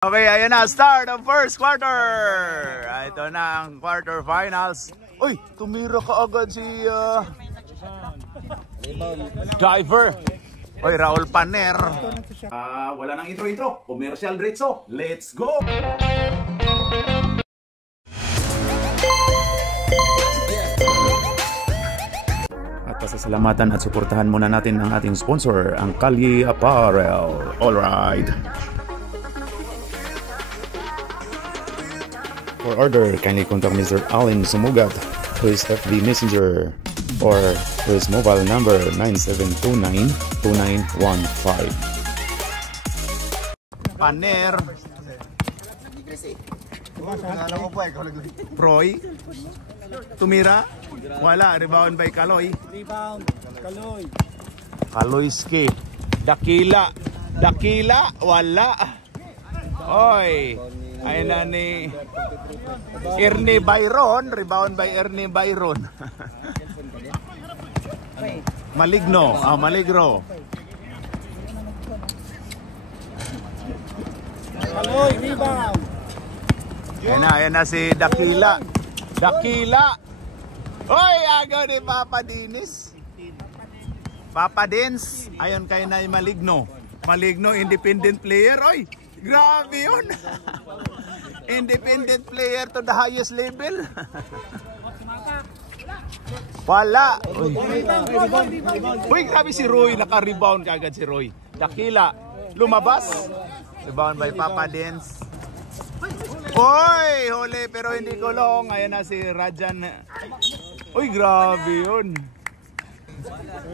Okay, ayan na, start ang first quarter. Ito na ang quarter finals. Uy, tumira ka agad si Diver. Uy, Raul Paner. Wala nang intro. Commercial diretso. Let's go! At pasasalamatan at suportahan muna natin ang ating sponsor, ang Kalye Apparel. Alright. For order, kindly contact Mr. Allen Sumugat to his FB Messenger or to his mobile number 9729-2915. Paner. Proy. Tumira. Wala. Rebound by Kaloy. Rebound. Kaloy. Kaloyski. Dakila. Dakila. Wala. Oy. Ayun na ni Ernie Byron. Rebound by Ernie Byron. Maligno. Maligro. Kaloy, rebound. Ayan na si Dakila. Dakila. Oy, agaw ni Papa Dinis. Papa Dins. Ayon kay na Maligno. Maligno, independent player. Oy, grabe yun. Independent player to the highest level. Wala. Uy, grabe si Roy. Naka-rebound kagad si Roy. Dakila. Lumabas. Rebound by Papa Dins. Uy, huli pero hindi kulong. Ayan na si Rajan. Uy, grabe yun.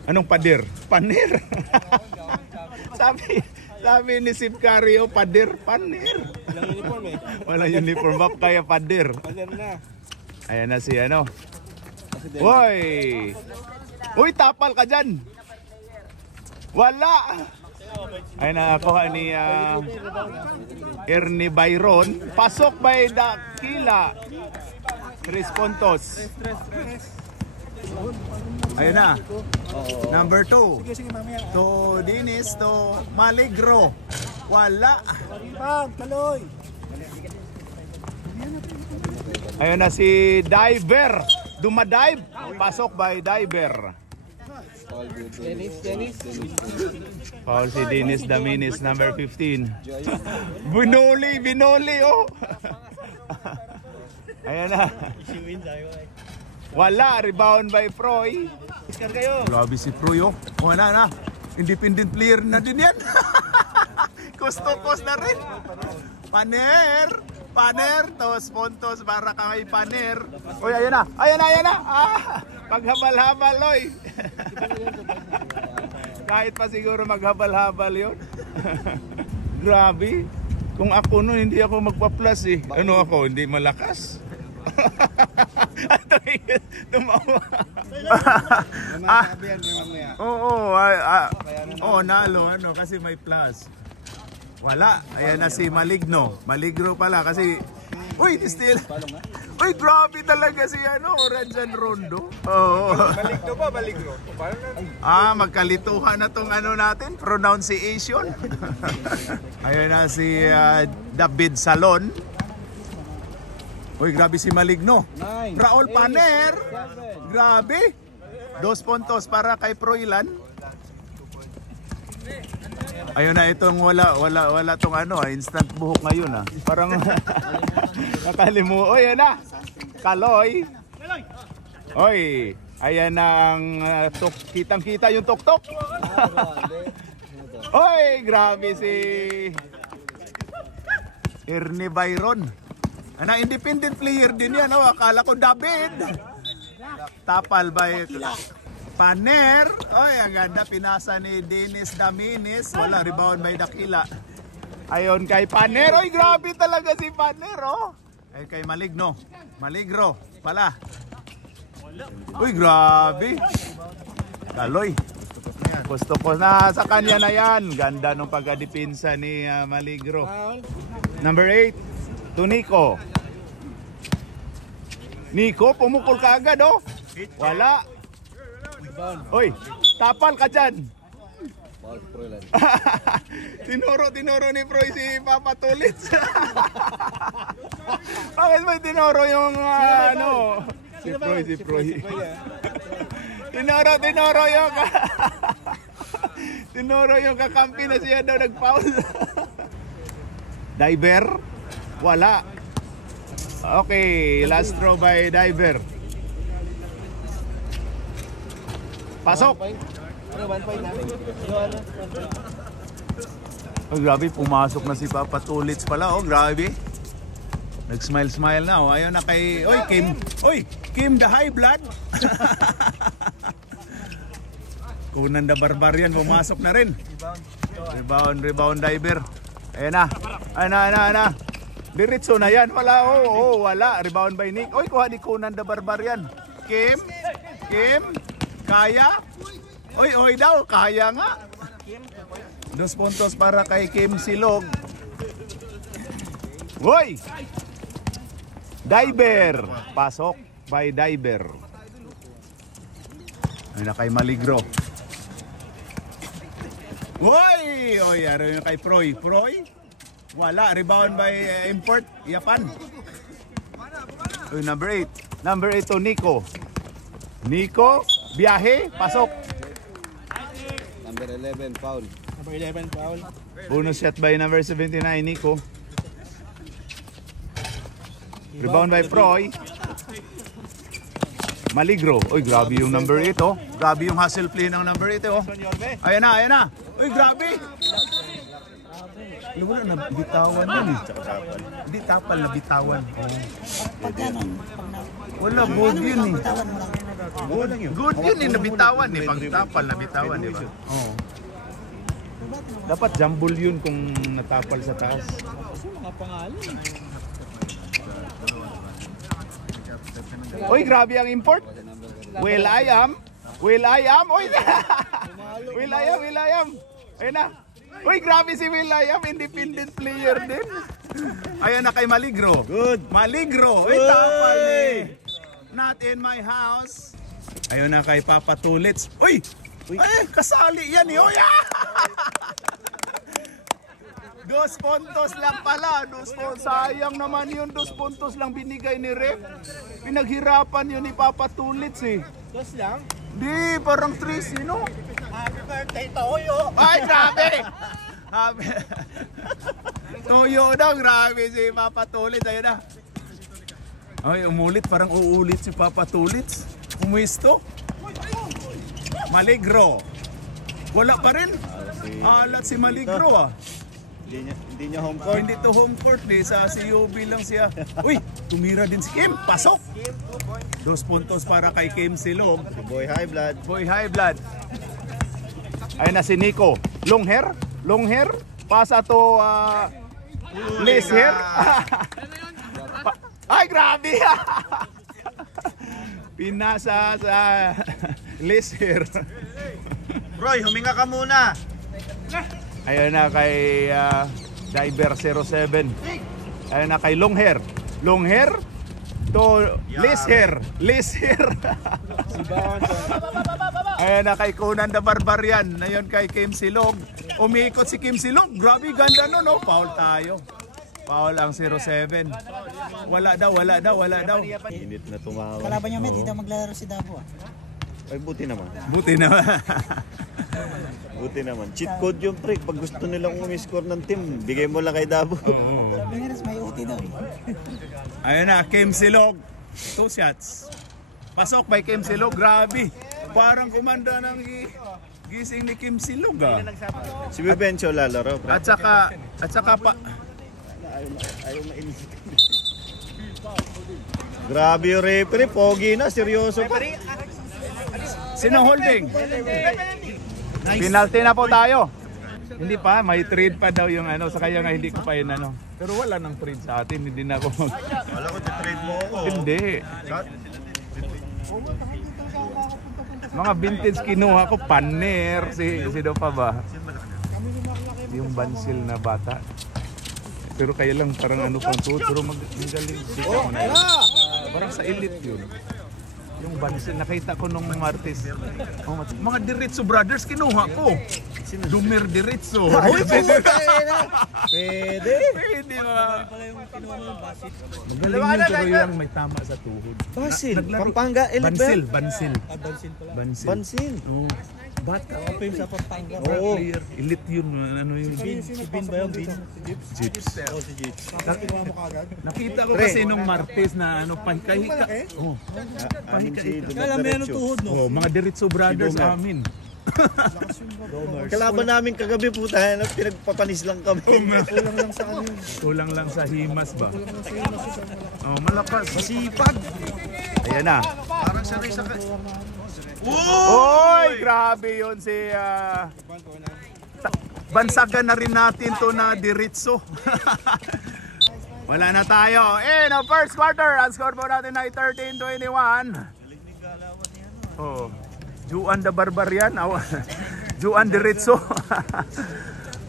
Anong pader? Paner. Sabi ni Sip Cario, pader, paner. Walang uniform eh. Walang uniform ba kaya pader? Pader na. Ayan na si ano. Uy! Uy, tapal ka dyan. Wala. Ayan na kuha ni Ernie Byron. Pasok by Dakila. 3 puntos. Ayun na. Number 2. To Dinis, to Maligro. Wala. Rebound, Kaloy. Ayun na si Diver. Dumadive. Pasok by Diver. Dennis. Paul si Dinis Daminis, number 15. Binoli oh. Ayan na. Wala, rebound by Froy. Iskar kayo. Grabe si Froy oh. Wala na. Independent player na din yan. Cost na rin. Paner, tos puntos para kay Paner. Uy, ayan na. Paghabal-habal, oy. Kahit pa siguro maghabal-habal yun. Grabe. Kung ako nun, hindi ako magpa-plus eh. Ano ako, hindi malakas. Tumawa. Oo, nalo kasi may plus. Wala. Ayan na si Maligno. Maligro pala kasi uy, still. Uy, grabe talaga si Rajan Rondo. Oo. Maligno ba, Maligro? Magkalituhan na tong natin, pronunciation. Ayan na si David Salon. Uy, grabe si Maligno. Raul Paner. Grabe. 2 puntos para kay Froilan. Ayun na itong wala tong instant buhok ngayon Parang nakalimu. Oy, ayan na. Kaloy. Oy, ayan na ang kitang-kita yung tok-tok. Oy, grabe si Ernie Byron. Independent player din yan. Akala ko David. Tapal by Paner. Oy, ang ganda. Pinasa ni Dennis Daminis. Wala, rebound by Dakila. Ayon kay Paner. Oy, grabe talaga si Paner, Ay, kay Maligno. Maligro pala. Uy, grabe. Kaloy. Gusto ko na sa kanya na yan. Ganda nung pagka-depensa ni Maligro. Number 8. To Nico. Nico, pumukol ka agad, Wala. Oy, tapal ka dyan. Tinuro ni Proy si Papa Tulits. Bakit may tinuro yung ano? Si Proy. Tinuro yung tinuro yung kakampi na siya daw nag-foul. Diver? Wala. Okay, last throw by Diver. Pasok. Ano, 1 point na? Oh, grabe, pumasok na si Papa Tulits pala. Oh, grabe. Nag-smile na. Oh. Ayaw na kay... Kim the High Blood. Conan the Barbarian, pumasok na rin. Rebound Diver. Ayan na. Diretso na yan. Wala. Rebound by Nick. Oy, kuha ni Conan the Barbarian. Kim. Kaya. Oy daw. Kaya nga. 2 puntos para kay Kim Silog. Hoy! Diver. Pasok by Diver. Ayun na kay Maligro. Hoy! Ayun na kay Proy. Wala. Rebound by Import. Yapan. Number 8. Number 8 to Nico. Biyahe. Pasok. Number 11, foul. Bonus shot by number 79, Nico. Rebound by Proy. Maligro. Oy, grabe yung number 8, oh. Grabe yung hustle play ng number 8, oh. Ayan na. Oy, grabe. Wala na bitawan yun, eh. Hindi tapal na bitawan. Wala, good yun, eh. Good yun, eh, nabitawan, eh. Pag tapal na bitawan, di ba? Oo. Dapat jumble yun kung natapal sa taas. Oy, grabe ang import. Will I am. Oy, Will I am. Ayun na. Uy, grabe si Will I am. Independent player din. Ayan na kay Maligro. Good. Maligro. Uy, tapal eh. Not in my house. Ayun na kay Papa Tulits. Uy! Kasali yan eh. Uy! 2 puntos lang pala. 2 puntos. Sayang naman yun. 2 puntos lang binigay ni Rep. Pinaghirapan yun ni Papa Tulits eh. 2 lang? Di, parang 3. Sino? Happy birthday, Toyo! Ay, grabe! Toyo daw, grabe si Papa Tulits. Ayun na. Ay, umulit. Parang uulit si Papa Tulits. Umuisto. Maligro. Wala pa rin. Alat si Maligro ah. Hindi niya home court. Hindi to home court eh. Sa CUB lang siya. Uy, tumira din si Kim. Pasok! 2 puntos para kay Kim Silog. Boy High Blood. Ayun na si Nico. Long hair. Pasa to lace hair. Ay, grabe! Pinasa sa lace hair. Roy, huminga ka muna. Ayun na kay Diver 07. Ayun na kay Long hair to lace hair. Ayun na kay Conan the Barbarian. Ayun kay Kim Silog. Umiikot si Kim Silog. Grabe, ganda no, no? Foul tayo. Foul ang 07. Wala daw. Init na tumawa. Kalaban niyo, Met, hindi daw maglalaro si Dabo. Ay, buti naman. Buti naman. Cheat code yung trick. Pag gusto nilang umiscore ng team, bigay mo lang kay Dabo. Sabi nga rin, may OT daw. Ayun na, Kim Silog. 2 shots. Pasok by Kim Silog. Grabe. Parang kumanda ng gising ni Kim Silog ah. Si Vivencio lalaro. At saka pa. Ayaw na inisip. Grabe yung referee. Pogi na. Seryoso pa. Sino holding? Penalty na po tayo. Hindi pa, may trade pa daw yung ano, sa kaya nga hindi ko pa yun ano. Pero wala nang trade sa atin, hindi na ako Wala ko, trade mo ako. Hindi. Mga vintage kinuha ko, Paner, si daw pa ba? Yung bansil na bata. Pero kaya lang parang ano pang tuot, pero magaling. Sika mo na yun. Parang sa elite yun. Yung Bansil, nakita ko nung Martes. Oh, mga Diretso Brothers, kinuha ko. Dumer Diretso. Uy, pumunta na. Pwede. Pwede ba? Magaling yun, pero yung may tama sa tuhod. Basil, Naglaro- Pampanga, Bansil, Elibel. Bansil. Bansil pala. Bansil. Bansin. Oh. Bata. Film sa Pampanga. Oo. Player. Elite yun. Ano yun? Si Bin ba yung Bin? Jeeps. Oh, si Jigs. Nakita ko kasi nung Martes na ano, pahika. Oh. Amin si Kala may ano Diretso. tuhod, no? Oh, mga Diretso Brothers Si Boomer. amin. Kalaban namin kagabi puta, pinagpapanis lang kami. Kulang lang sa ano yun. Kulang lang sa himas ba? Oh, malakas. Masipag. Ayan na. Parang sanay sa... Oy, grabe yun si bansagan na rin natin to na Diretso. Wala na tayo. In the first quarter, ang score po natin ay 13-21. Oh, Juan the Barbarian. Juan Diretso.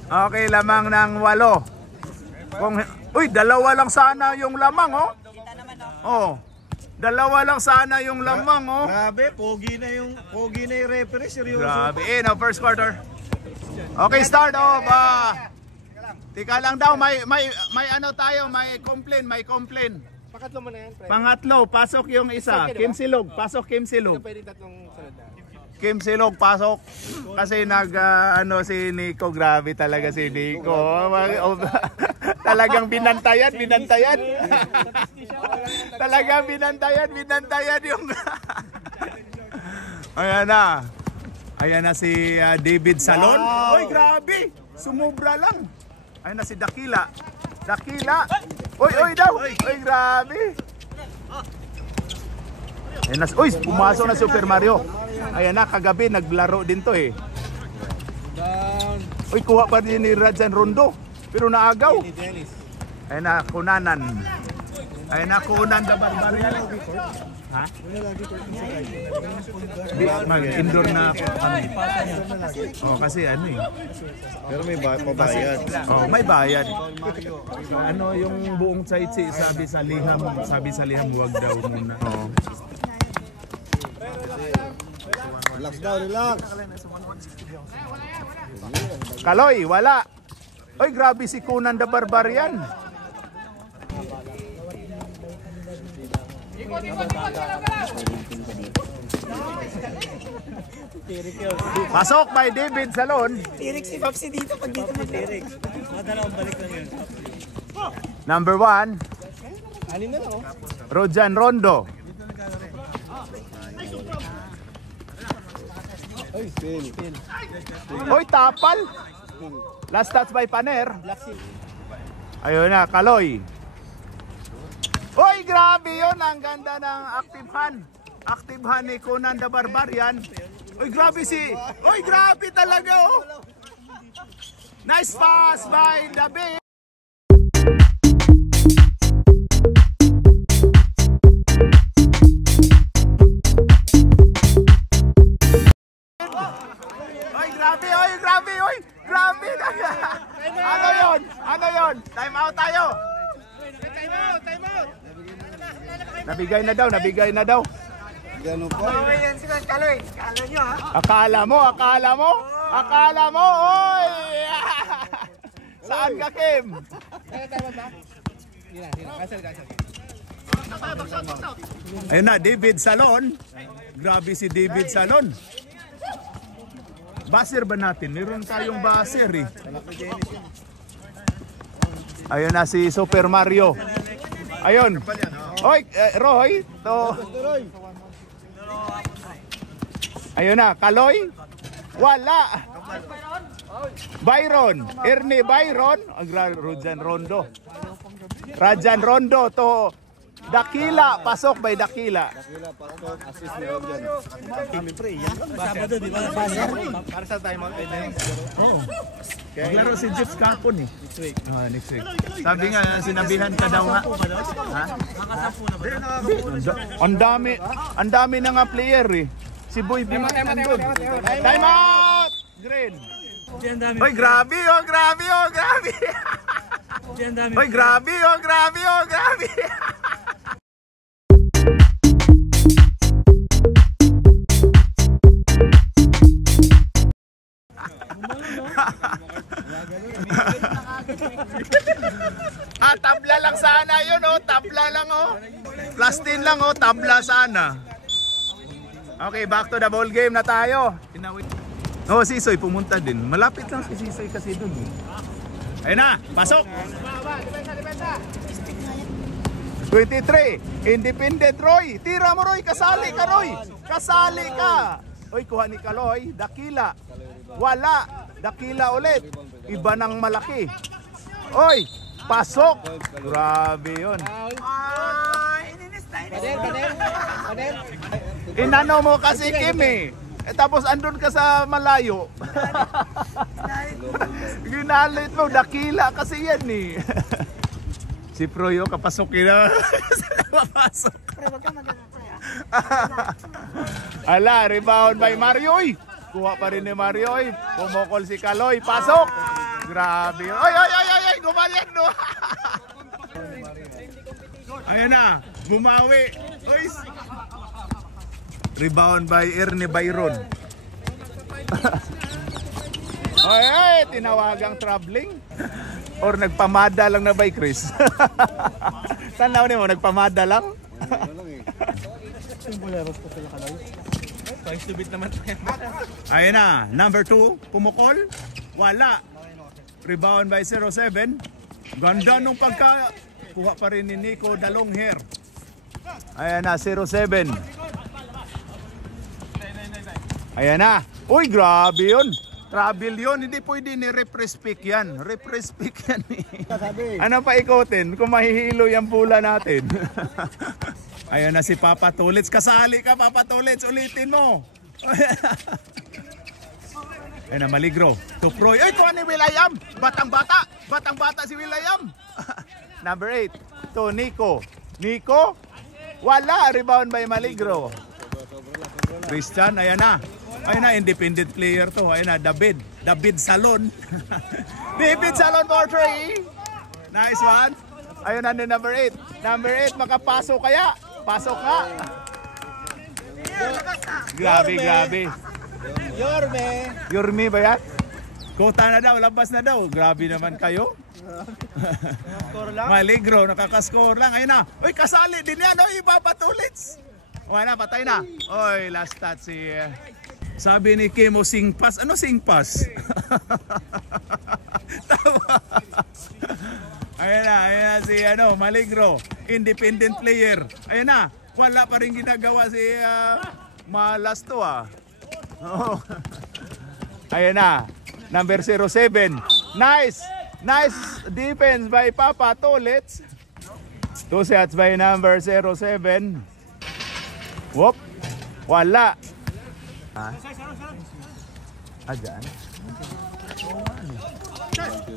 Okay, lamang ng 8. Uy, dalawa lang sana yung lamang, oh. Oh. Dalawa lang sana yung lamang, oh. Grabe, pogi na yung referee, seryoso. Grabe. In the first quarter. Okay, start off. Tika lang daw, may ano tayo, may complain. Pangatlo mo na yan, pre. Pangatlo, pasok yung isa. Kim Silog, pasok Kim Silog. Pwede tatlong sunod na. Kim Silog, pasok. Kasi ano si Nico, grabe talaga si Nico. Talagang binantayan. Talagang binantayan yung... Ayan na si David Salon. Wow. Oy, grabe! Sumubra lang. Ayan na si Dakila. Oy daw! Oy, grabe! Ayan na, uy, pumasok na Super Mario. Ayan na, kagabi naglaro din to eh. Uy, kuha pa din ni Rajan Rondo. Pero naagaw. Ayan na, Kunanan. Ayan na, Kunan the Barbarian. Ha? Mag-indoor na kami. Oh, kasi ano eh. Pero may mabayad. Oh, may bayad. Ano yung buong Chaitsi, sabi sa liham, huwag daw muna. Oh. Relax daw, relax. Kaloy, wala. Oy, grabe si Kunan the Barbarian. Pasok by David Salon. Tirik si Papsi dito pag dito mag-tirik. Madalawang balik lang yun. Number 1, Anim na lang, oh. Rojan Rondo. Oy, tapal. Last touch by Paner. Ayun na, Kaloy. Oy, grabe yun. Ang ganda ng aktivehan ni Conan the Barbarian. Oy, grabe Oy, grabe talaga, oh. Nice pass by David. Grabe. Ano yun? Time out tayo. Time out! Nabigay na daw. Gano'n po. Yan si Kaloy. Kala nyo ha? Akala mo, oy! Saan ka, Kim? Time out ba? Hindi na. Cancel. Ayun na, David Salon. Grabe si David Salon. Baser ba natin? Meron tayong baser eh. Ayun na si Super Mario. Ayun. Oy, Roy. Ayun na, Kaloy. Wala. Byron. Ernie Byron. Rajan Rondo to Dakila. Pasok by Dakila. Assist ni Rojan. Sabado, di ba? Para sa time out, pwede. Maglaro si Jeps Kapon eh. Next week. Sabi nga, sinabihan ka daw nga. Ha? Ang dami na nga player eh. Si Boy Bima nandun. Time out! Green. Oy, grabe. Oy, grabe. Tabla lang sana yun, oh. Tabla lang, oh. Plus 10 lang, oh. Tabla sana. Okay, back to the ball game na tayo. Oh, Sisoy pumunta din. Malapit lang si Sisoy kasi doon. Ayun na, pasok. 23, Independent Roy. Tira mo, Roy. Kasali ka, Roy. Kasali ka. Oy, kuha ni Kaloy. Dakila. Wala. Dakila ulit. Iba ng malaki. Oy, pasok. Grabe yun. Inano mo kasi Kim eh. Tapos andun ka sa malayo. Ginalit mo, dakila kasi yan eh. Si Proyo, kapasukin na. Papasok. Ala, rebound by Marioy. Kuha pa rin ni Marioy. Pumukol si Kaloy. Pasok. Grabe. Oy, oy, oy, oy, oy. Gumaling no. Ayun na. Bumawi. Oy. Rebound by Ernie Byron. Oy, oy. Tinawagang traveling. Or nagpamada lang na by Chris. Tanaw niyo mo, nagpamada lang? Ayun na, number 2, pumukol. Wala. Rebound by 07. Ganda nung pagka. Kuha pa rin ni Nico Dalongher. Ayan na, 07. Ayan na. Uy, grabe yun. Travel yun, hindi pwede ni repress pick yan. Repress pick yan eh. Ano pa ikotin kung mahihilo yung bola natin? Ayun na si Papa Tulits. Kasali ka, Papa Tulits. Ulitin mo. Ayun na, Maligro. Tuproy. Ay, kuha ni Will.i.am. Batang-bata. Batang-bata si Will.i.am. Number 8. To Nico. Nico. Wala. Rebound by Maligro. Christian, ayan na. Ayun na, independent player to. Ayun na, David. David Salon. David Salon for 3. Nice one. Ayun na, number 8. Number 8, makapasok kaya? Pasok ka. Grabe, grabe. Yorme ba yan? Kota na daw, labas na daw. Grabe naman kayo. Maligro, nakakascore lang. Ayun na. Uy, kasali din yan. Uy, Papatulits. Wala, patay na. Uy, last touch si... Sabi ni Kimo, singpas. Ano singpas? Tama. Ayan na si Maligro. Independent player. Ayan na. Wala pa rin ginagawa si Malas to ah. Oh. Ayan na. Number 07. Nice. Nice defense by Papa Tulits. 2 shots by number 07. Whoop. Wala. Ayan.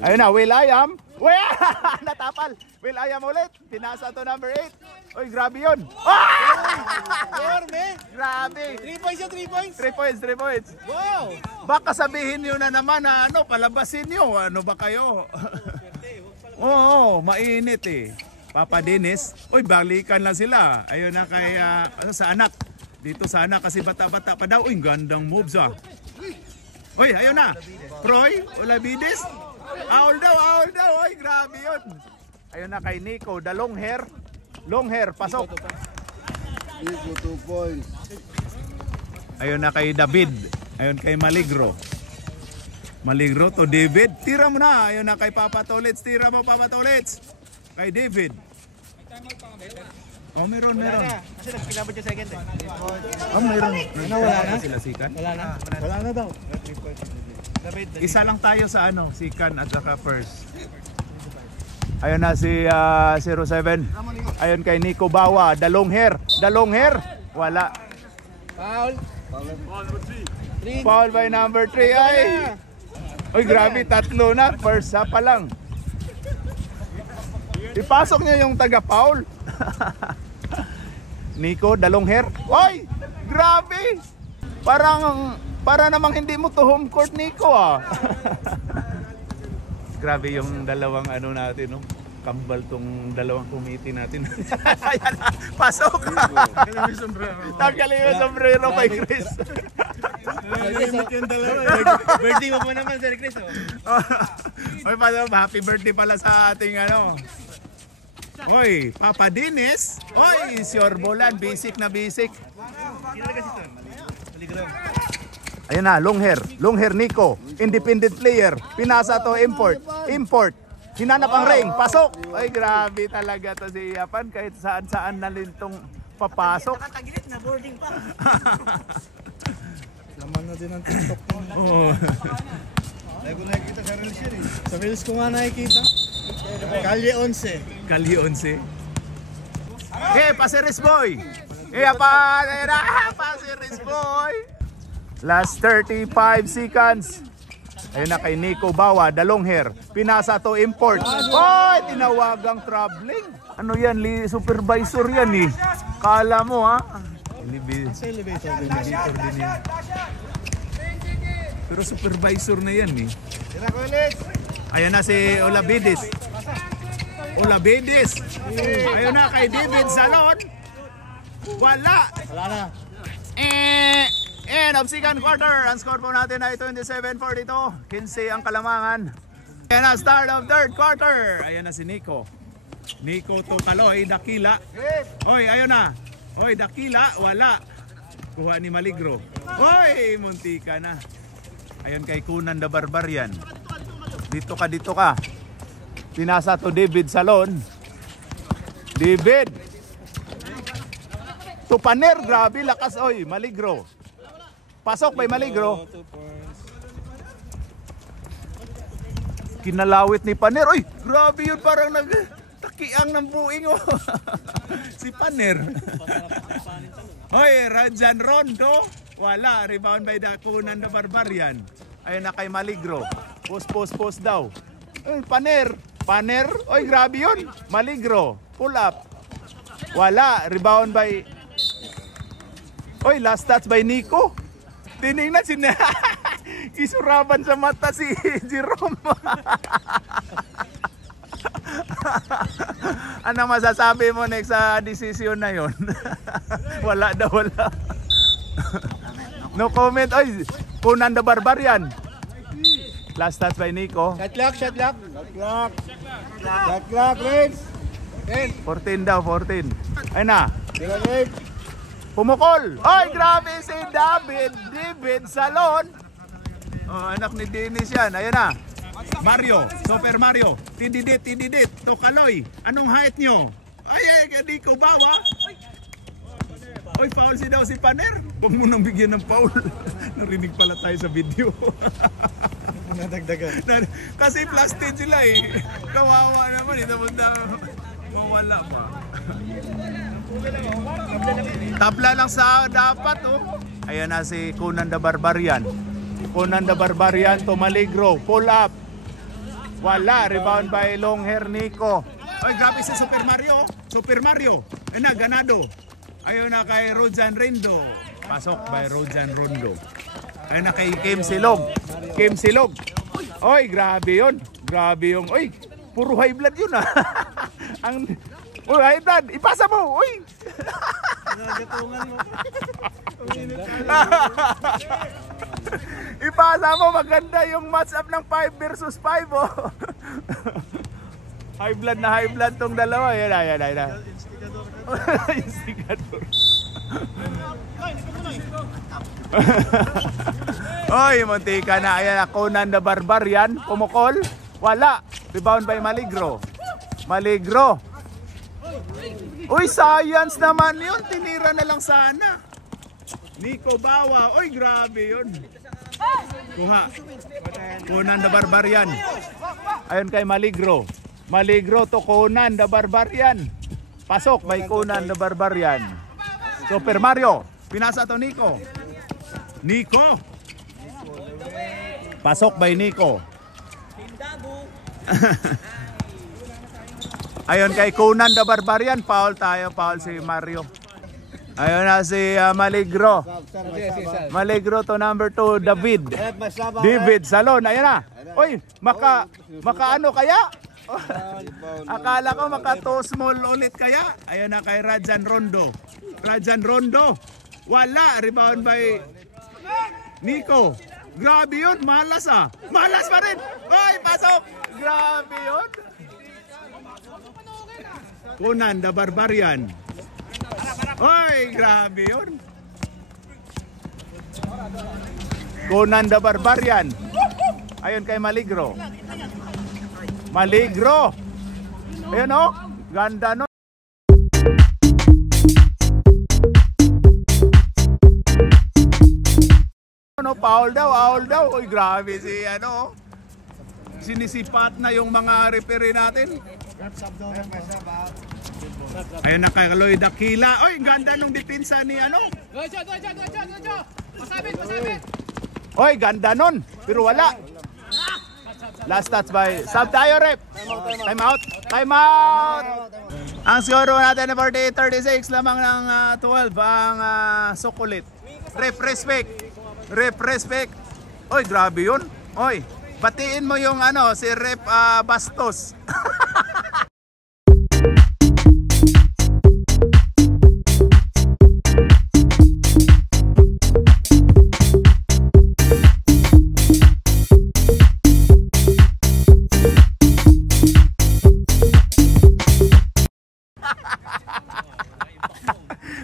Ayun na, Will.i.am. Natapal. Will.i.am ulit. Pinasa to number 8. Uy, grabe yun. Grabe. 3 points yun, 3 points. 3 points, 3 points. Wow. Baka sabihin nyo na naman na palabasin nyo. Ano ba kayo? Oo, mainit eh. Papa Dennis. Uy, balikan lang sila. Ayun na kay sa anak. Dito sana kasi bata-bata pa daw. Uy, gandang moves ah. Uy, ayun na. Proy, Olavides. Aul daw. Uy, grabe yun. Ayun na kay Nico, the long hair. Long hair, pasok. Nico 2 points. Ayun na kay David. Ayun kay Maligro. Maligro to David. Tira mo na. Ayun na kay Papa Tulits. Tira mo, Papa Tulits. Kay David. Oh, meron. Kasi nagpinabot yung second eh. Meron. Wala na? Sila Sikan? Wala na daw. Isa lang tayo sa Sikan at saka first. Ayun na si 07. Ayun kay Nico Bawa, the long hair. Wala. Foul. Foul by number 3. Ay. Uy, grabe, tatlo na. First half pa lang. Ipasok niya yung taga-foul. Nico, dalong hair. Oy! Grabe! Para namang hindi mo to home court, Nico ah. Grabe yung dalawang natin, no? Kambal tong dalawang committee natin. Ayan na, pasok! Tanggalin yung sombrero kay Chris. Yung dalawa. Birthday mo pa naman, Sir Chris. Oy, happy birthday pala sa ating ano. Oy, Papa Dennis. Oy, Sir Bolan, basic na basic. Ayan na, long hair Nico, independent player, pinasa to import, hinanap ang ring, pasok. Ay, grabe talaga to si Yapan, kahit saan na rin itong papasok. Nakatagilid na boarding pa. Laman na din ang TikTok mo. Oh. Ay, ko nakikita sa reels yun eh. Sa reels ko nga nakikita. Kalye 11. Kali 11. Hey, Pasiris boy! Hey, Yapan! Ayan na, Pasiris boy! Last 35 seconds. Ayun na kay Nico Bawa, dalong hair. Pinasa to import. Oy, tinawagang traveling. Ano yan, supervisor yan eh. Kala mo ha. Sa elevator din. Pero supervisor na yan eh. Tira ko ulit. Ayan na si Olavides. Ayun na kay David Salon. Wala. Wala na. End of second quarter. Ang score po natin ay 27-42. 15 ang kalamangan. Ayan na, start of third quarter. Ayan na si Nico. Nico to Kaloy, Dakila. Oy, ayun na. Oy, Dakila, wala. Kuha ni Maligro. Oy, muntika na. Ayun kay Kunan the Barbarian. Dito ka. Pinasa to David Salon. David. To Paner, grabe lakas. Oy, Maligro. Pasok by Maligro. Kinalawit ni Paner. Oy, grabe yun, parang nagtakiang ng buing oh. Si Paner. Oy, Rajan Rondo. Wala, rebound by Dakunan the Barbarian. Ayun na kay Maligro. Post daw. Oy, Paner. Oy, grabe yun. Maligro. Pull up. Wala, rebound by... Oy, last touch by Nico. Tinignan isuraban sa mata si Jerome. Ano masasabi mo next sa decision na yon? Wala. No comment. Oy, Kunan the Barbarian. Last touch by Nico. Shot lock. Shot clock, Reds. 14 daw, 14. Ayun na. Tira ulit. Pumukol. Oy, grabe si David Salon. Oh, anak ni Dennis yan. Ayun na. Mario, Super Mario. Tididit. To Kaloy. Anong height nyo? Ay, Nico Bawa. Oy, foul daw si Paner. Huwag mo nang bigyan ng foul. Narinig pala tayo sa video. Nadagdagan. Kasi plastic sila eh. Kawawa naman eh. Tapos na mawala pa. Tabla lang sa dapat oh. Ayan na si Kunan the Barbarian. To Maligro. Pull up. Wala. Rebound by long hair Nico. Ay, grabe si Super Mario. Ayun na, ganado. Ayun na kay Rojan Rondo. Pasok by Rojan Rondo. Ayun na kay Kim Silog. Oy, grabe yun. Oy, puro high blood yun ah. Oy, high blood. Ipasa mo. Oy. Nagatungan mo. Ipasa mo. Maganda yung match up ng 5 versus 5 oh. High blood tong dalawa. Yan na. Instigador. Oy, muntika na. Ayan na, Kunan the Barbarian. Pumukol. Wala. Rebound by Maligro. Uy, science naman yun. Tinira na lang sana. Nico Bawa. Uy, grabe yun. Kuha. Kunan the Barbarian. Ayun kay Maligro. To Kunan the Barbarian. Pasok by Kunan the Barbarian. Super Mario. Pinasa to Nico. Pasok by Nico. Ayun kay Kunan the Barbarian, foul si Mario. Ayun na si Maligro. To number 2, David Salon. Ayun na. Oy, maka ano kaya? Akala ko maka too small ulit kaya. Ayun na kay Rajan Rondo. Wala, rebound by Nico. Grabe yun, malas ah. Malas pa rin. Oy, pasok. Grabe yun. Conan the Barbarian. Oy, grabe yun. Conan the Barbarian. Ayun kay Maligro. Maligro. Ayun oh. Ganda no. No, foul daw. Uy, grabe si ano. Sinisipat na yung mga referee natin. Ayun na kay Lloyd Aquila. Uy, ganda nung depensa ni ano. Pasabit. Uy, ganda nun. Pero wala. Last touch by sub tayo, rep. Time out. Ang score natin na 48-36 lamang ng 12 ang Sukulit. Rep, respect. Oy, grabe yun. Oy, batiin mo yung ano, si Rep Bastos.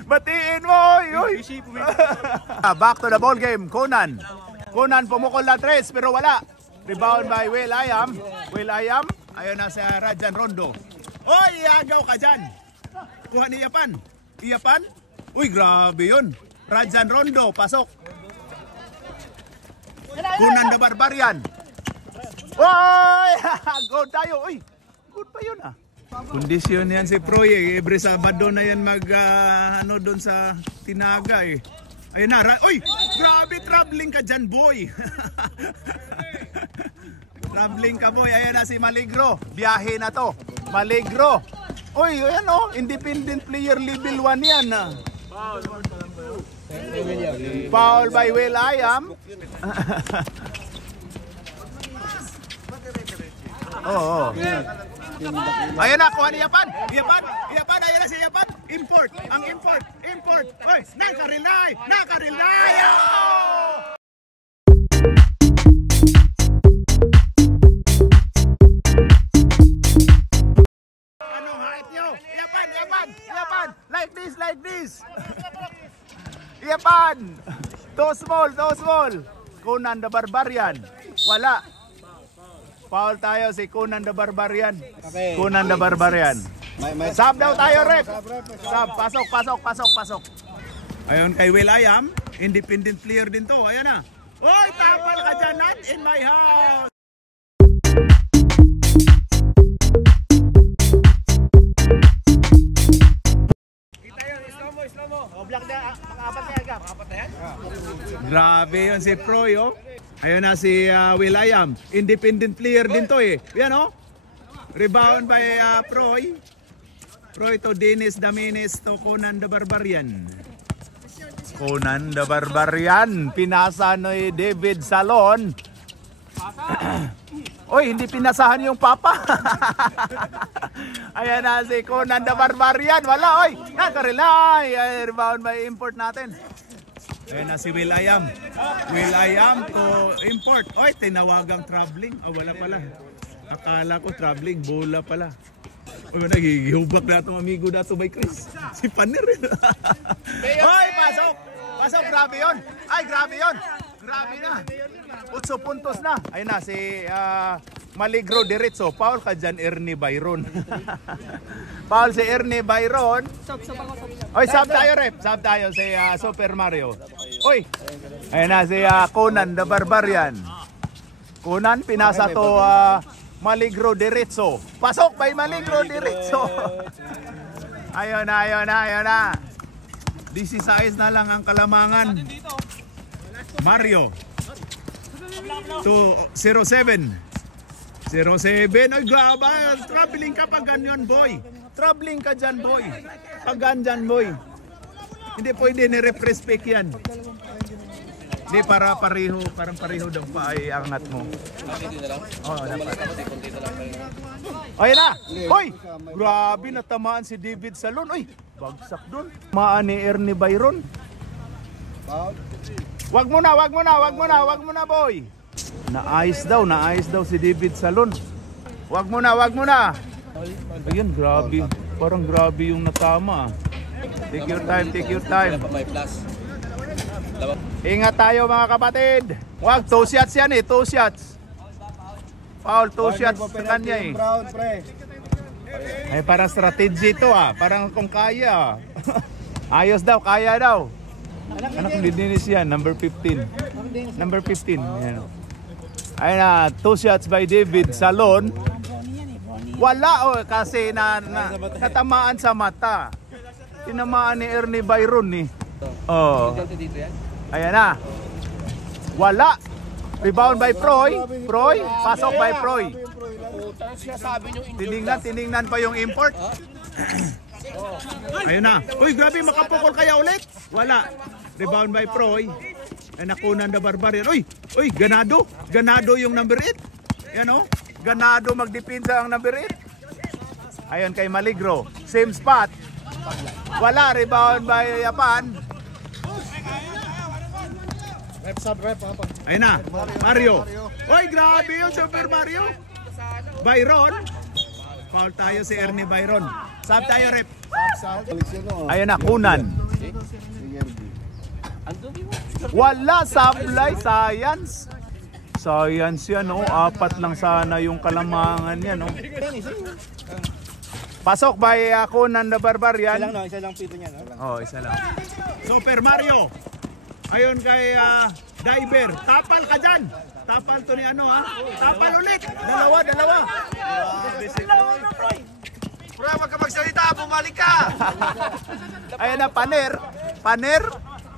Batiin mo, oy. Back to the ball game, Conan pumukol na 3 pero wala. Rebound by Will Ayam. Ayun na sa Rajan Rondo. Oy, iagaw ka dyan. Kuha ni Iyapan. Uy, grabe yun. Rajan Rondo, pasok. Conan the Barbarian. Oy, good tayo. Uy, good pa yun ah. Kondisyon yan si Proy eh. Every Sabado na yan ano doon sa Tinaga eh. Ayun na. Uy! Grabe, traveling ka dyan, boy. Traveling ka, boy. Ayun na si Maligro. Biyahe na to. Maligro. Uy, ayan oh. Independent player level 1 yan. Foul by Will Ayam. Oo. Ayun na, kuha ni Yapan. Ayun na si Yapan. Import. Oy, nakarilay. Anong height nyo? Yapan. Like this. Yapan. Too small. Conan the Barbarian. Wala. Foul tayo si Conan the Barbarian. Conan the Barbarian. Sub daw tayo, rep. Sub, pasok. Ayun kay Will Ayam. Independent player din to. Ayun na. Oy, tapal ka dyan, not in my house. Slow mo. Black na, apat na yan. Grabe yun si Proy, oh. Ayun na si Will Ayam. Independent player din to eh. Yan oh. Rebound by Proy to Dennis Daminis to Conan the Barbarian. Pinasa ni David Salon. Oy, hindi pinasahan yung papa. Ayan na si Conan the Barbarian. Wala, oy. Nakarelay. Rebound by import natin. Ayan na si Will Ayam to import. Oy, tinawagang traveling. Wala pala. Akala ko traveling, bola pala. Oy, nagigihubak na itong amigo na ito by Chris. Si Panir. Oy, pasok, grabe yun. Grabe na. 8 puntos na. Ayun na si Maligro diretso. Foul ka dyan, Ernie Byron. Foul si Ernie Byron. Oy, sub tayo, rep. Sub tayo si Super Mario. Oy, ayun na si Conan the Barbarian. Conan, pinasa to Maligro diretso. Pasok by Maligro diretso. Ayun na. 16 na lang ang kalamangan. Mario. To 07. Ay, grabe. Traveling ka pag ganyan, boy. Pag ganyan, boy. Hindi pwede ni-respect yan. Hindi, parang pareho daw pa ay angat mo. Oo, dapat. Ayun na! Hoy! Grabe, natamaan si David Salon. Uy, bagsak dun. Maan ni Ernie Byron. Wag mo na, boy. Naayos daw si David Salon. Wag mo na. Ayun, grabe. Parang grabe yung natama. Take your time. Ingat tayo mga kapatid. Wag, 2 shots yan eh, 2 shots. Foul, 2 shots sa kanya eh. Brown, pre. Ay, parang strategy to parang kung kaya. Ayos daw, kaya daw. Anak ni Dennis yan, number 15. Number 15, yan. Ayun na, 2 shots by David Salon. Wala kasi natamaan sa mata. Tinamaan ni Ernie Byron eh. Oh. Ayan na. Wala. Rebound by Proy. Pasok by Proy. Tiningnan pa yung import. Ayun na. Uy, grabe, makapukol kaya ulit. Wala. Rebound by Proy. Ay, nakunan na Barbarian. Uy, ganado. Ganado yung number 8. Yan o. Ganado magdipinsa ang number 8. Ayun kay Maligro. Same spot. Wala. Rebound by Japan. Rep, papa. Ayun na. Mario. Uy, grabe yung Super Mario. Byron. Foul tayo si Ernie Byron. Sab tayo, rep. Ayun na, Kunan. Wala, sablay, science. Science yan, 4 lang sana yung kalamangan yan, Pasok by Kunan the Barbarian. Isa lang pito niya, Isa lang. Super Mario. Ayun kay Diver. Tapal ka dyan. Tapal to ni Tapal ulit. Dalawa. Bro, wag ka magsalita, bumalik ka. Ayun na, Paner.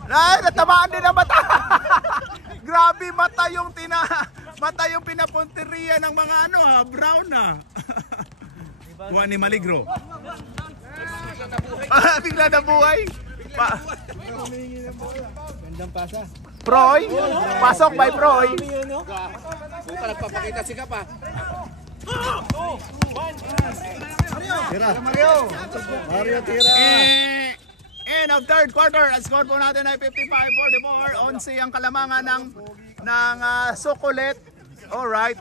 Ay, natamaan din ang mata. Grabe, mata yung pinapunteriya ng mga brown na. Kuha ni Maligro. Bigla na buhay. Gandang pasa. Proy. Pasok by Proy. Buka nagpapakita si Kapa. Tira. Mario, tira. End of third quarter. Ang score po natin ay 55-44. 11 ang kalamangan ng Sukulit. Alright.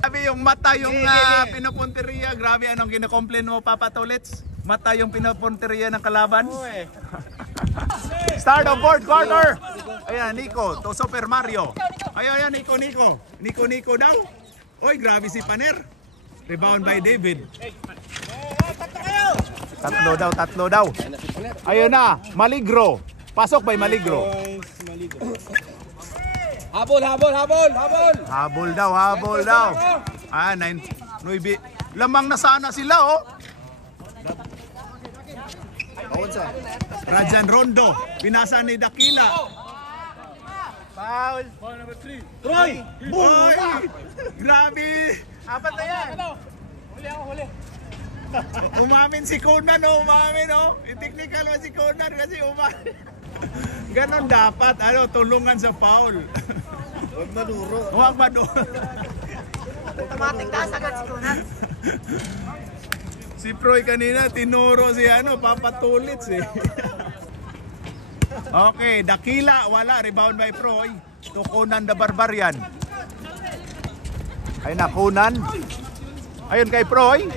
Grabe yung mata yung pinapunteriya. Grabe, anong kinakomplain mo, Papa Tolets? Mata yung pinapunteriya ng kalaban. Start of fourth quarter. Ayan, Nico to Super Mario. Ayan, Nico. Nico daw. Oy, grabe si Paner. Rebound by David. Tatlo daw. Ayun na, Maligro. Pasok by Maligro. Habol. Habol daw. 9. Lamang na sana sila, Rajan Rondo, pinasa ni Dakila. Foul. Number 3. Troy! Boy! Grabe! Apat na yan. Huli. Umamin si Conan, I-technical mo si Conan kasi umamin. Ganon dapat, tulungan sa foul. Huwag maduro. Automatic taas agad si Conan. Si Proy kanina, tinuro si Papatulits eh. Okay, Dakila, wala. Rebound by Proy. To Conan the Barbarian. Ayun na, Conan. Ayun kay Proy.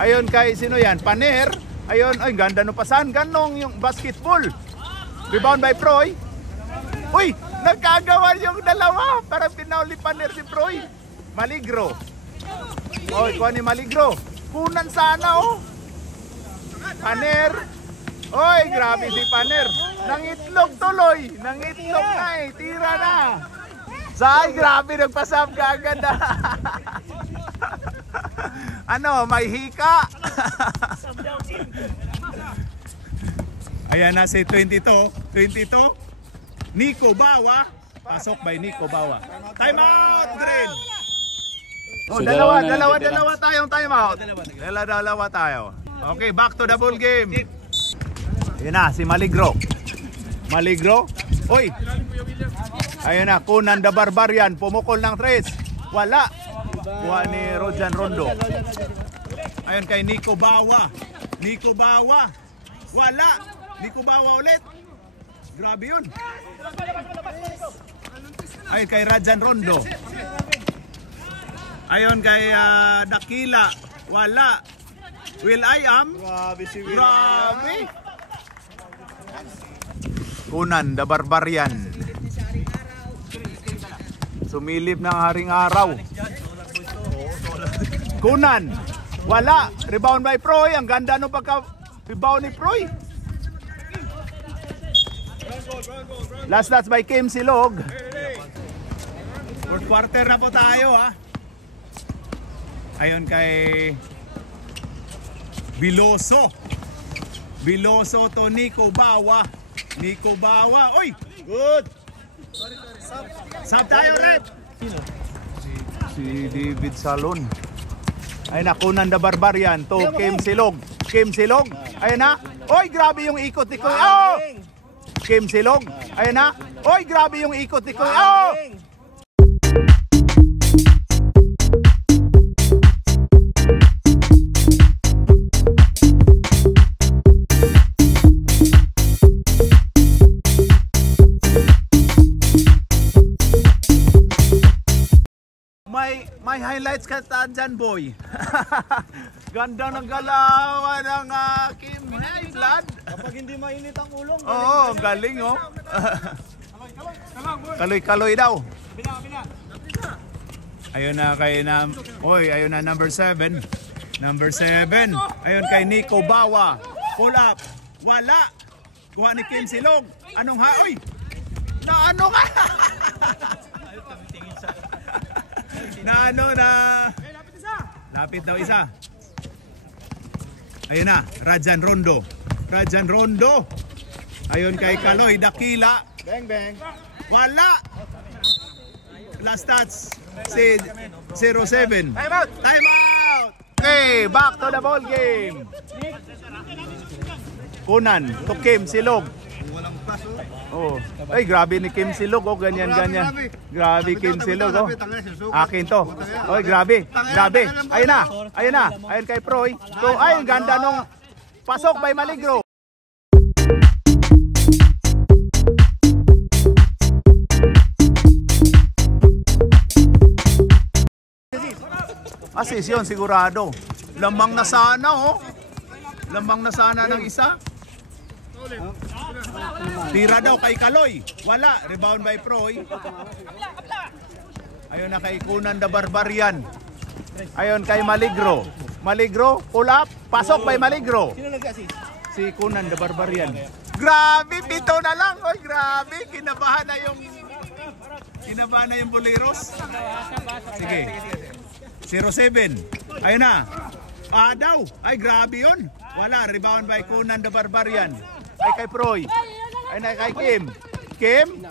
Ayun kay, sino yan? Paner. Ayun, ay ganda no pasan. Ganong yung basketball. Rebound by Proy. Uy, nagkagawa yung dalawa. Parang pinauli Paner si Proy. Maligro. Oy, kuha ni Maligro. Kunan sana, Paner. Oy, grabe si Paner. Nangitlog tuloy. Nangitlog na Tira na. Say, grabe. Nagpasab ka agad may hika. Ayan na si 22. Nico Bawa. Pasok by Nico Bawa. Time out, Green. So, dalawa tayong time out. Dalawa tayo. Okay, back to the ball game. Ayan na, si Maligro. Oy. Ayun na, Conan the Barbarian. Pumukol ng 3. Wala. Kuha ni Rajan Rondo. Ayun kay Nico Bawa. Wala. Nico Bawa ulit. Grabe yun. Ay, kay Rajan Rondo. Ayon kay Dakila. Wala. Will I am? Grabe si Will. Grabe. Kunan, the Barbarian. Sumilip ng haring araw. Kunan. Wala. Rebound by Proy. Ang ganda ng pagka-rebound ni Proy. Last by Kim Silog. Fourth quarter na po tayo ha. Ayon kay Biloso. Biloso to Nico Bawa. Nico Bawa. Oy! Good! Sub tayo ulit. Si David Salon. Ayun na, Kunan the Barbarian to Kim Silog. Kim Silog. Ayun na. Oy, grabe yung ikot ni Kuya. Oh! Kim Silog. Ayun na. Oy, grabe yung ikot ni Kuya. Oh! May highlights ka dyan, boy. Ganda ng galawan ng Kim Vlad. Kapag hindi mainit ang ulong. Oo, ang galing oh. Kaloy-kaloy daw. Ayun na kay ayun na number 7. Number 7. Ayun kay Nico Bawa. Pull up. Wala. Kuha ni Kim Silog. Anong Uy! Na ano ka? Na lapit daw isa. Ayun na, Rajan Rondo. Rajan Rondo. Ayun kay Kaloy Dakila. Bang, bang. Wala. Last touch si 07. Time out. Time out. Okay, back to the ball game. Kunan to Kim Silog. Walang paso. Oh. Ay, grabe ni Kim Silog oh, ganyan. Grabe Kim Silog oh. Akin to. Oy, grabe. Ayun na. Ayun kay Proy. So, ay, ganda nung pasok by Maligro. Assist yun, sigurado. Lamang na sana oh. Lamang na sana ng isa. Tira daw kay Kaloy. Wala. Rebound by Proy. Ayun na kay Kunan the Barbarian. Ayun kay Maligro. Maligro, pull up. Pasok by Maligro. Sino nag-assist? Si Kunan the Barbarian. Grabe, pito na lang. Oy, grabe. Kinabahan na yung Boleros. Sige. 07. Ayun na. Daw. Ay, grabe yun. Wala. Rebound by Kunan the Barbarian. Ay kay Proy. Ay na kay Kim. Kim?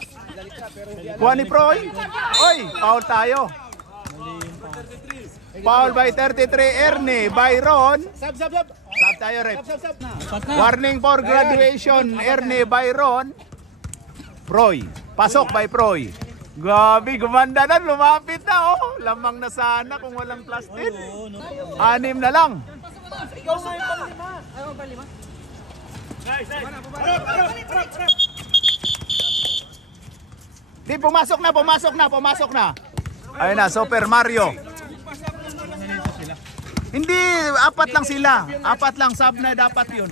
Kuha ni Proy. Oy, foul tayo. Foul by 33 Ernie. Byron. Sab. Sab tayo, rep. Warning for graduation. Ernie, Byron. Proy. Pasok by Proy. Gabi, gumanda na. Lumapit na oh. Lamang na sana kung walang plastic. 6 na lang. Ikaw nga yung panglima. Ayaw panglima. Di, pumasok na. Ayun na, Super Mario. Hindi, 4 lang sila. 4 lang, sub na dapat yun.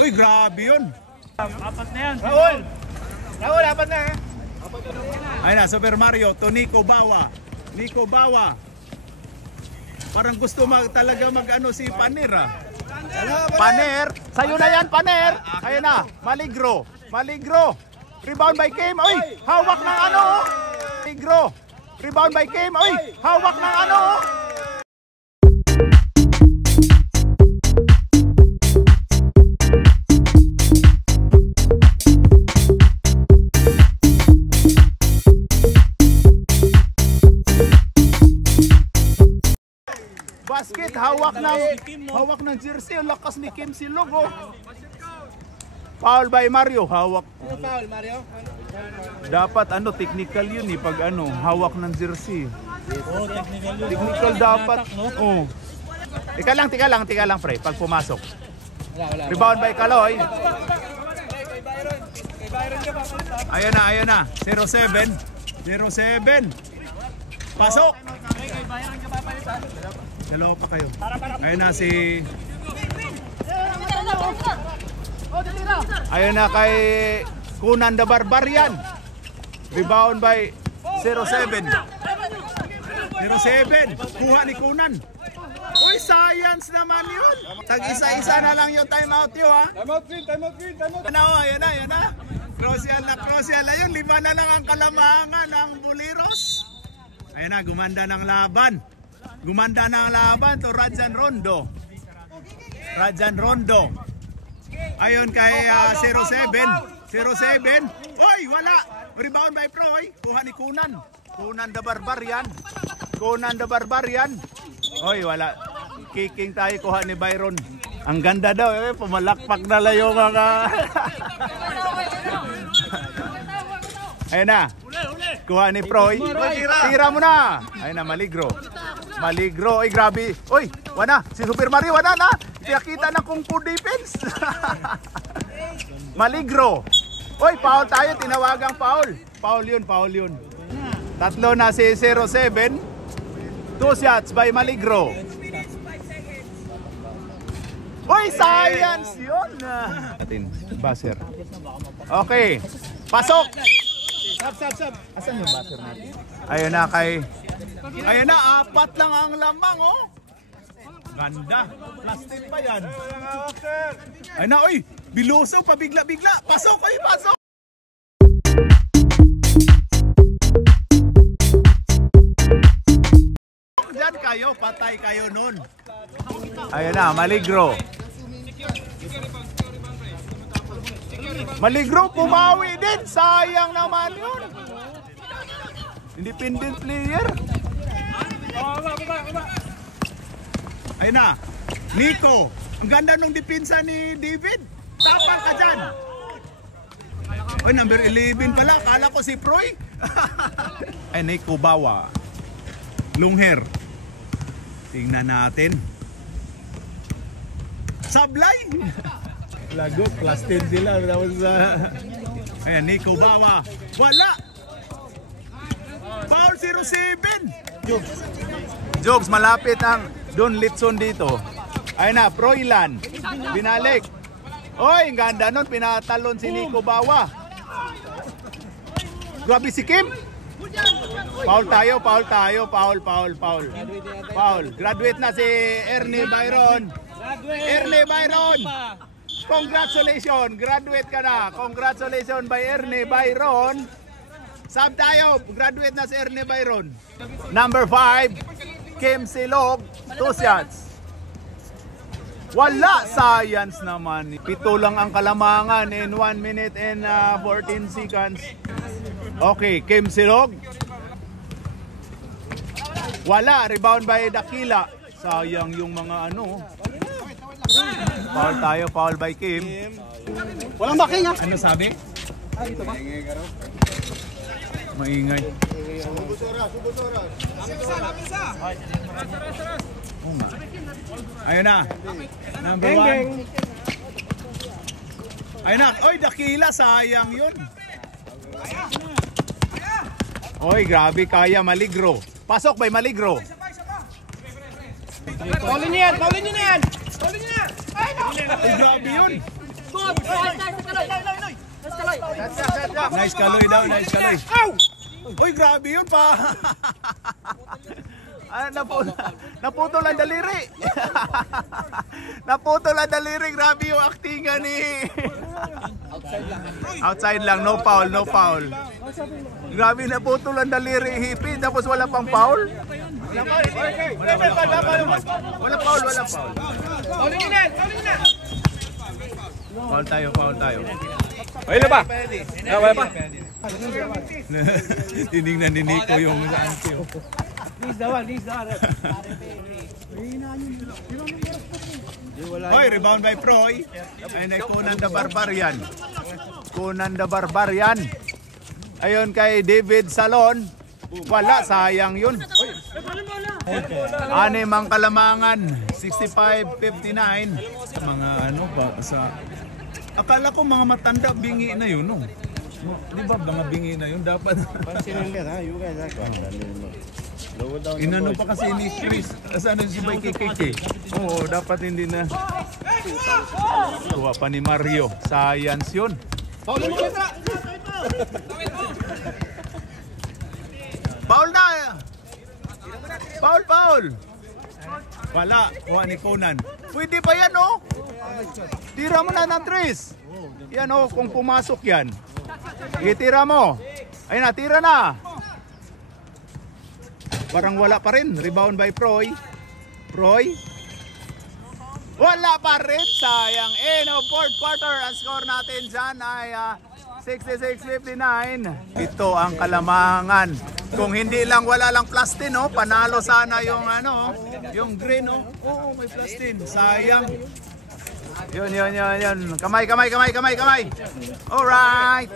Uy, grabe yun. 4 na yan. Raul, 4 na eh. Ayun na, Super Mario to Nico Bawa. Nico Bawa. Parang gusto talaga mag-ano si Paner ah. Paner, sa'yo na yan, Paner. Ayun na, Maligro. Rebound by Kim. Uy, hawak ng ano. Maligro. Rebound by Kim. Uy, hawak ng ano. Basket, hawak ng jersey. Ang lakas ni Kim Silog oh. Foul by Mario, hawak. Foul, Mario. Dapat technical yun eh pag hawak ng jersey. Oh, technical yun. Technical dapat. Oh. Tika lang pre, pag pumasok. Wala. Rebound by Kaloy. Ayun na. 07. 07. Pasok. Dalawa pa kayo. Ayun na si... Ayun na kay Kunan the Barbarian. Rebound by 07. 07. Kuha ni Kunan. Uy, science naman yun. Tag-isa-isa na lang yung timeout yun, ha? Timeout green. Ayun na. Crucial. Ayun, 5 na lang ang kalamangan ng Buliros. Ayun na, gumanda ng laban to Rajan Rondo. Ayun kay 07. Oy, wala. Rebound by Proy. Kuha ni Kunan the Barbarian. Oy, wala. Kicking tayo, kuha ni Byron. Ang ganda daw, pumalakpak na lang yung mga... Ayun na. Kuha ni Proy. Tira mo na. Ayun na, Maligro. Oy, grabe. Oy, wala. Si Super Mario, wala na. Pinakita ng Kung Fu defense. Maligro. Oy, foul tayo. Tinawagang foul. Foul yun. Tatlo na si 07. 2 shots by Maligro. Uy, science yun! Buzzer. Okay. Pasok! Sab. Asan yung buzzer natin? Ayun na, 4 lang ang lamang, oh. Ganda. Plastic pa yan. Ayun na, uy! Biluso, pabigla-bigla. Pasok! Diyan kayo, patay kayo nun. Ayun na, Maligro. Pumawi din. Sayang naman yun. Independent player. Ayun na, Nico. Ang ganda nung depensa ni David. Tapang ka dyan. Ay, number 11 pala. Akala ko si Proy. Ay, Nico Bawa. Long hair. Tingnan natin. Sablay! Lago, plus 10 sila. Ayan, Nico Bawa. Wala! Foul 07! Jobs, malapit ang Don Litson dito. Ayun na, Proylan. Binalik. Oy, ang ganda nun. Pinatalon si Nico Bawa. Grabe si Kim. Foul tayo. Graduate na si Ernie Byron. Congratulations. Graduate ka na. Congratulations by Ernie Byron. Sub tayo. Graduate na si Ernie Byron. Number 5, Kim Silog. 2 shots. Wala. Science naman. 7 lang ang kalamangan in 1 minute and 14 seconds. Okay, Kim Silog. Wala, rebound by Dakila. Sayang yung mga ano. Foul tayo, foul by Kim. Walang backing ha. Ano sabi? Maingay. Oh, ma. Ayun na. Number 1. Ayun na. Oy, Dakila, sayang yun. Oy, grabe, kaya Maligro. Pasok by Maligro. Paulin niya yan! Ay, grabe yun. Nice kaloy daw, nice kaloy. Uy, grabe yun pa. Naputol ang daliri. Grabe yung actingan ni... Outside lang, no foul. Grabe, naputol ang daliri, hipi, tapos wala pang foul. Wala foul. Foul tayo. Ay, na ba? Wala pa. Tinignan ni Nico yung anti. Hoy, rebound by Proy. Ayun ay Conan the Barbarian. Ayun kay David Salon. Wala, sayang yun. 6 ang kalamangan. 65-59. Mga ano ba sa Akala ko mga matanda bingi na yun, no? Di ba mga bingi na yun? Dapat. You guys are lower down the Inano boys. pa kasi ni Chris. Asan si Bay Kikiki? Oo, dapat hindi na. Kuha pa ni Mario. Science yun. Paulin mo kita! Foul na! Foul, foul! Wala. Kuha ni Conan. Pwede pa yan, oh? Tira mo na ng Tris. Yan, oh, kung pumasok yan. Itira mo. Ayun na, tira na. Parang wala pa rin. Rebound by Proy. Proy. Wala pa rin. Sayang. No, fourth quarter. Ang score natin dyan ay 66-59. Ito ang kalamangan. Kung hindi lang, wala lang plastin, no? Panalo sana yung ano, yung green, no? Oo, may plastin. Sayang. Yun. Kamay. Alright.